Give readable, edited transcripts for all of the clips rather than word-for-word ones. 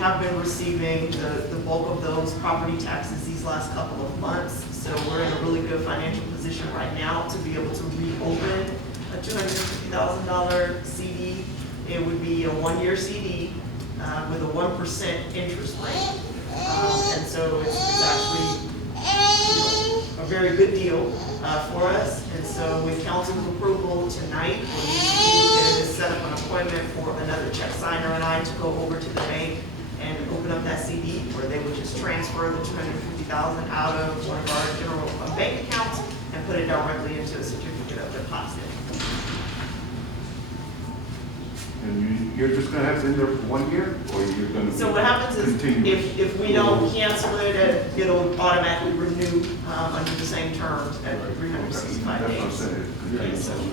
have been receiving the bulk of those property taxes these last couple of months. So we're in a really good financial position right now to be able to reopen a $250,000 CD. It would be a 1-year CD with a 1% interest rate. And so it's actually a very good deal for us. And so with council's approval tonight, what we need to do is set up an appointment for another check signer and I to go over to the bank and open up that CD where they would just transfer the $250,000 out of one of our general bank accounts and put it directly into a certificate of deposit. And you're just gonna have it in there for 1 year, or you're gonna? So what happens is, if we don't cancel it, it'll automatically renew under the same terms at 365 days. That's what I'm saying.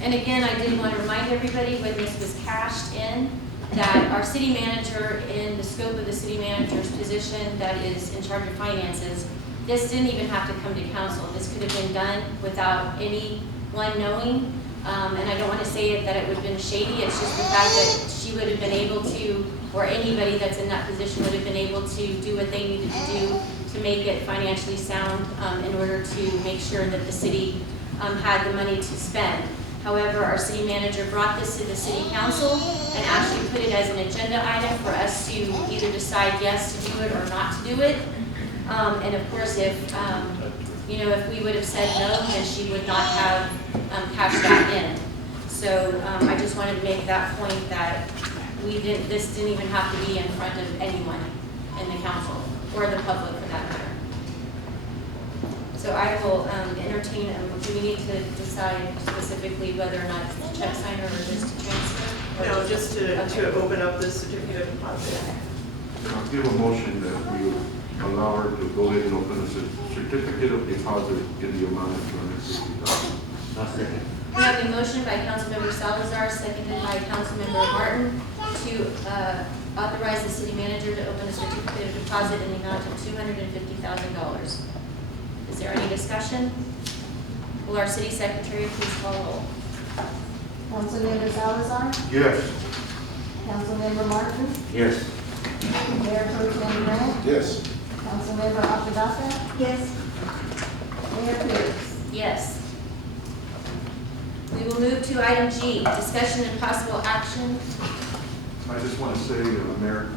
And again, I did want to remind everybody when this was cashed in, that our city manager, in the scope of the city manager's position that is in charge of finances, this didn't even have to come to council. This could have been done without anyone knowing. And I don't want to say it that it would have been shady. It's just the fact that she would have been able to, or anybody that's in that position would have been able to do what they needed to do to make it financially sound in order to make sure that the city had the money to spend. However, our city manager brought this to the city council and actually put it as an agenda item for us to either decide yes to do it or not to do it. And of course, if if we would have said no, then she would not have cashed that in. So I just wanted to make that point that this didn't even have to be in front of anyone in the council or the public for that matter. So I will entertain, do we need to decide specifically whether or not it's a check signer or just to transfer? No, just to open up the certificate of deposit. I'll give a motion that we allow her to go ahead and open a certificate of deposit in the amount of $250,000. I'll second. We have a motion by Councilmember Salazar, seconded by Councilmember Martin, to authorize the city manager to open a certificate of deposit in the amount of $250,000. Is there any discussion? Will our city secretary please call roll? Councilmember Salazar, Yes. Councilmember Martin, Yes. Mayor Pro Tem Grant, Yes. Councilmember Apadaka, Yes. Mayor Pierce. Yes. We will move to item G, discussion and possible action. I just want to say, Mayor,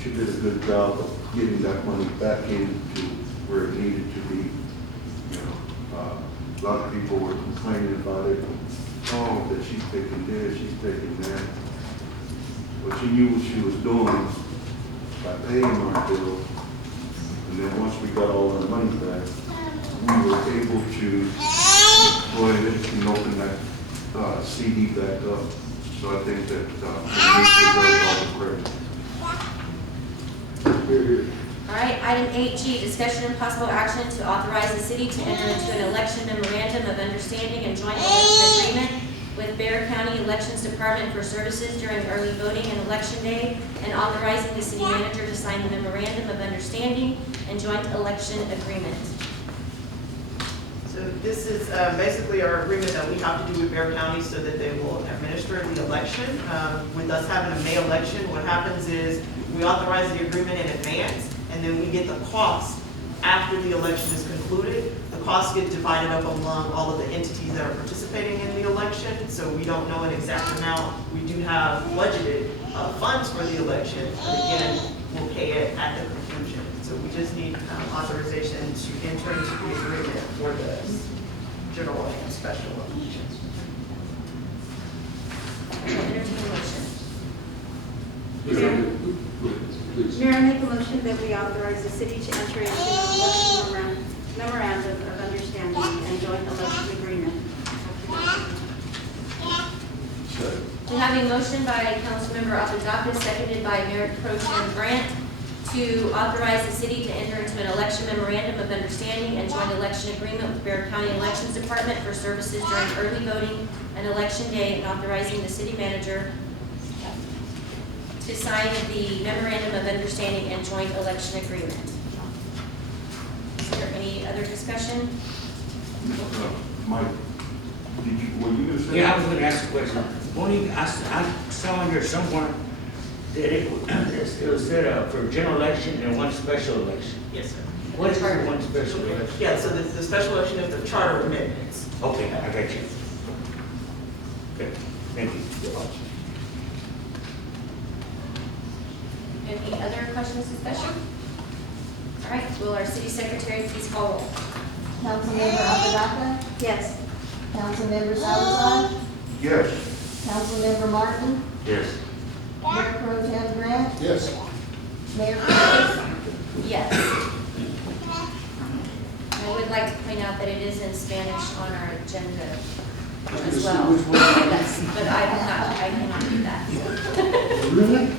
she did a good job of getting that money back into where it needed to be. A lot of people were complaining about it. Oh, that she's taking this, she's taking that. But she knew what she was doing by paying our bill. And then once we got all our money back, we were able to go ahead and open that CD back up. So I think that we deserve all the credit. All right, item 8G, discussion and possible action to authorize the city to enter into an election memorandum of understanding and joint election agreement with Bexar County Elections Department for services during early voting and election day, and authorizing the city manager to sign the memorandum of understanding and joint election agreement. So this is basically our agreement that we have to do with Bexar County so that they will administer the election. With us having a May election, what happens is we authorize the agreement in advance, and then we get the cost after the election is concluded. The costs get divided up among all of the entities that are participating in the election, so we don't know an exact amount. We do have budgeted funds for the election, but again, we'll pay it at the conclusion. So we just need authorization to enter into the agreement for the general and special elections. Entertain a motion. Mayor, I make a motion that we authorize the city to enter into an election memorandum of understanding and joint election agreement. We have a motion by Councilmember Apadaka, seconded by Mayor Pro Tem Grant, to authorize the city to enter into an election memorandum of understanding and joint election agreement with Bexar County Elections Department for services during early voting and election day, and authorizing the city manager to sign the memorandum of understanding and joint election agreement. Is there any other discussion? Mike, were you going to say? Yeah, I was going to ask a question. I saw in here somewhere it was set for general election and one special election. Yes, sir. What is the one special election? Yeah, so the special election is the charter amendments. Okay, I got you. Okay, thank you. Any other questions, discussion? All right, will our city secretary please call roll? Councilmember Apadaka, Yes. Councilmember Salazar, Yes. Councilmember Martin, Yes. Mayor Pro Tem Grant, Yes. Mayor Peters. Yes. I would like to point out that it is in Spanish on our agenda as well. Yes, but I cannot do that. Really?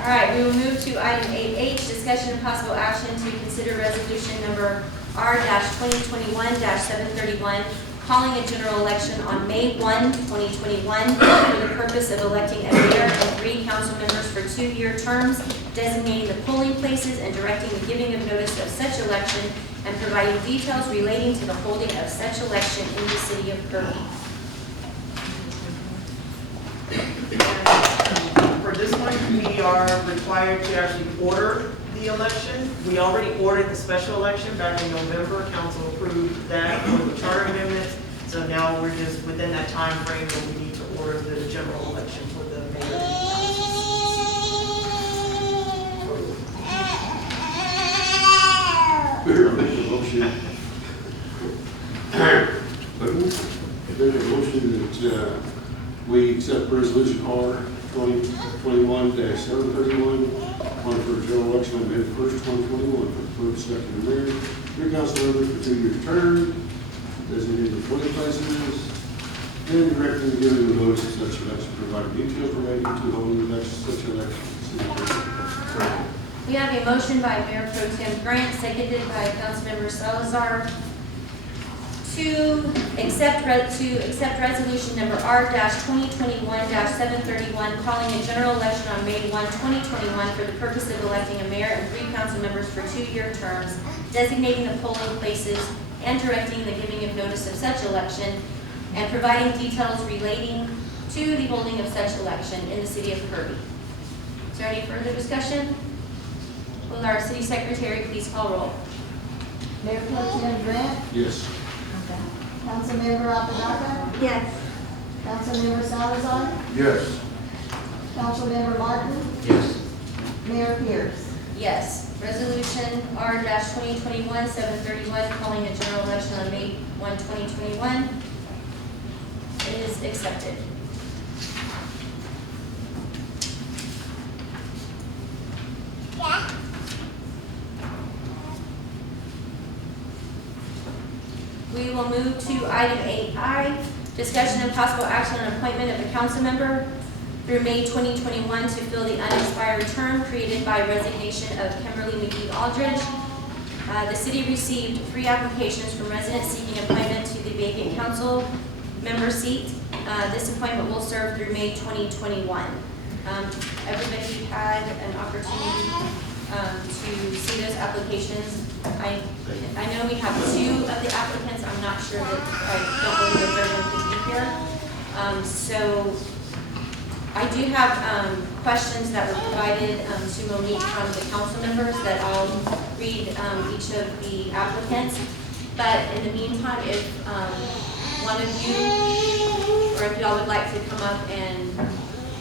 All right, we will move to item 8H, discussion and possible action to consider resolution number R-2021-731, calling a general election on May 1, 2021, for the purpose of electing a mayor and 3 council members for 2-year terms, designating the polling places and directing the giving of notice of such election, and providing details relating to the holding of such election in the city of Kirby. For this one, we are required to actually order the election. We already ordered the special election back in November. Council approved that for the charter amendments. So now we're just within that time frame that we need to order the general election for the mayor and Mayor, I make the motion. I make a motion that we accept resolution R 2021-731, calling for a general election on May 1st, 2021, for the purpose of electing the mayor, 3 council members for 2-year term, designating the polling places, and directing the giving of notice of such election, providing details relating to the holding of such election. We have a motion by Mayor Pro Tem Grant, seconded by Councilmember Salazar, to accept resolution number R-2021-731, calling a general election on May 1, 2021, for the purpose of electing a mayor and 3 council members for 2-year terms, designating the polling places and directing the giving of notice of such election, and providing details relating to the holding of such election in the city of Kirby. Is there any further discussion? Will our city secretary please call roll? Mayor Pro Tem Grant, Yes. Councilmember Apadaka, Yes. Councilmember Salazar, Yes. Councilmember Martin, Yes. Mayor Peters. Yes. Resolution R-2021-731, calling a general election on May 1, 2021 is accepted. We will move to item 8I, discussion and possible action on appointment of a council member through May 2021 to fill the unexpired term created by resignation of Kimberly McGee Aldridge. The city received 3 applications from residents seeking appointment to the vacant council member seat. This appointment will serve through May 2021. Everybody had an opportunity to see those applications. I know we have 2 of the applicants. I'm not sure that, I don't believe the third one could be here. So I do have questions that were provided to Monique from the council members that I'll read each of the applicants. But in the meantime, if one of you, or if y'all would like to come up and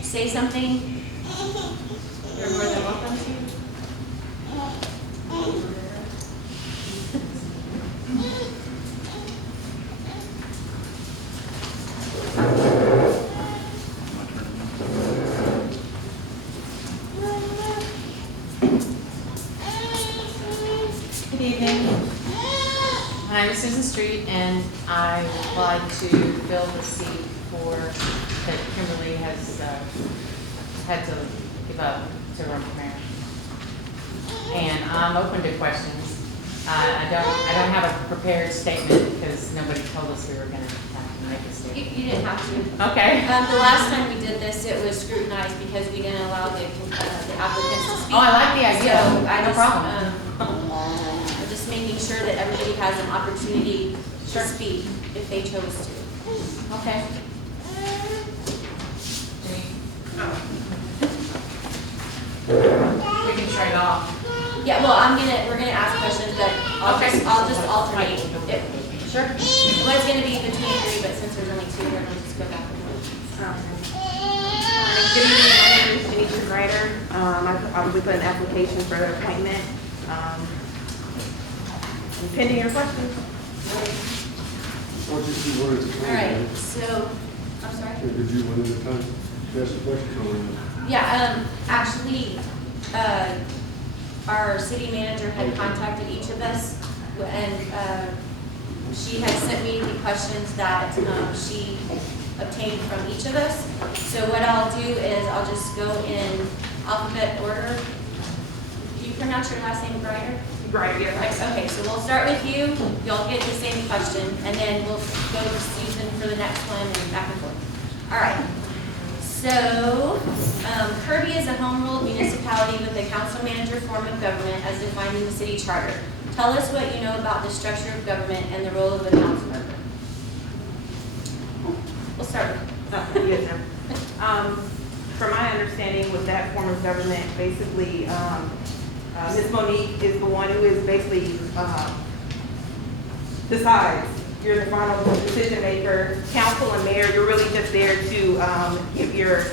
say something, you're more than welcome to. Good evening. My name is Susan Street, and I applied to fill the seat that Kimberly has had to give up to run for mayor. And I'm open to questions. I don't have a prepared statement because nobody told us we were going to have to make a statement. You didn't have to. Okay. The last time we did this, it was scrutinized because we didn't allow the applicants to speak. Oh, I like the idea. So I No just, problem. I'm just making sure that everybody has an opportunity to speak if they chose to. Okay. Oh, straight off. Yeah, well, we're gonna ask questions, but I'll just alternate. Sure. Well, it's gonna be between three, but since there's only two, we're gonna just go back and forth. Good evening, my name is Denisha Ryder. I put an application for the appointment. Pending your questions. What did you want at the time? All right, man? so, I'm sorry? Or did you want at the time? Ask the question. Yeah, actually, our city manager had contacted each of us, and she had sent me the questions that she obtained from each of us. So what I'll do is I'll just go in alphabet order. Do you pronounce your last name Grider? Right, yes. Okay, so we'll start with you. You'll get the same question, and then we'll go to Susan for the next one and back and forth. All right. So, Kirby is a home rule municipality with a council manager form of government as defined in the city charter. Tell us what you know about the structure of government and the role of the council member. We'll start with Yes, ma'am. From my understanding with that form of government, basically, Ms. Monique is the one who is basically decides. You're the final decision maker. Council and mayor, you're really just there to give your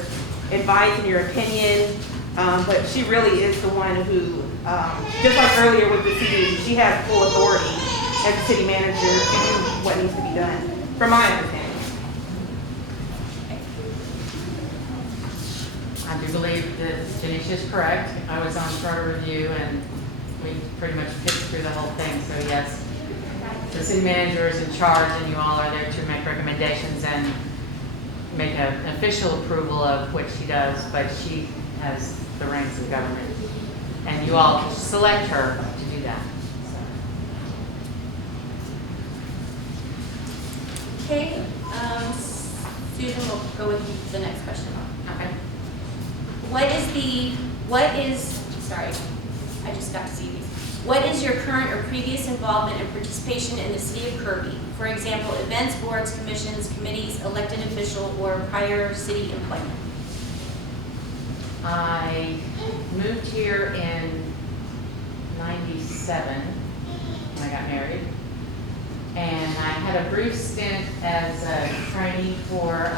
advice and your opinion. But she really is the one who, just like earlier with the city, she has full authority as the city manager to do what needs to be done, from my understanding. I do believe that Janisha is correct. I was on charter review and we pretty much picked through the whole thing, so yes. The city manager is in charge and you all are there to make recommendations and make an official approval of what she does, but she has the reins of government. And you all select her to do that. Okay, Susan will go with the next question. Okay. Sorry, I just got to see these. What is your current or previous involvement and participation in the city of Kirby? For example, events, boards, commissions, committees, elected official, or prior city employment? I moved here in '97 when I got married. And I had a brief stint as a trainee for